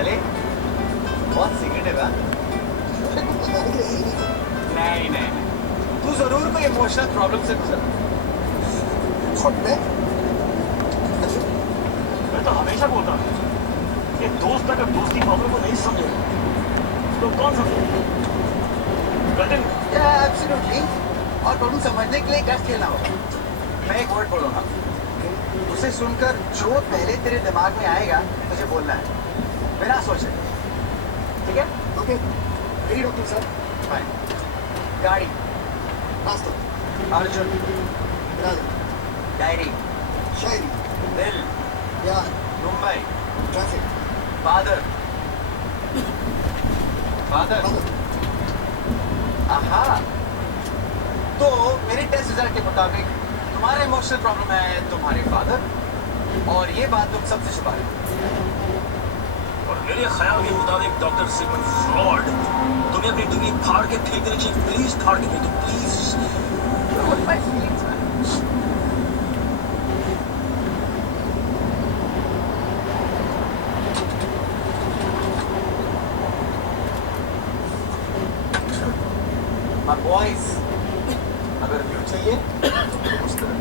साले बहुत सिगरेट है नहीं नहीं तू जरूर कोई इमोशनल प्रॉब्लम से गुजर मैं तो हमेशा बोलता हूँ कि दोस्त अगर दोस्ती प्रॉब्लम को नहीं समझे तो कौन समझे? एब्सोल्युटली और प्रॉब्लम समझने के लिए टेस्ट खेलना होगा। मैं एक वर्ड बोलूंगा, उसे सुनकर जो पहले तेरे दिमाग में आएगा मुझे बोलना है बिना सोचे, ठीक है? ओके मेरी डॉक्टर साहब। फाइन। गाड़ी, रास्ता, अर्जुन, डायरी, शायरी, दिल, प्यार, मुंबई, ट्रैफिक, फादर, फादर। आहा, तो मेरे टेस्ट रिजल्ट के मुताबिक तुम्हारा इमोशनल प्रॉब्लम है तुम्हारे फादर और ये बात तुम सबसे छुपा रहे हो। और मेरे ख्याल के मुताबिक डॉक्टर सिगमंड फ्रॉड तुम्हें अपनी डिग्री फाड़ के फेंक देनी चाहिए। प्लीज फाड़ के फेंक दो प्लीज। बॉयज अगर व्यू चाहिए तो उस तरह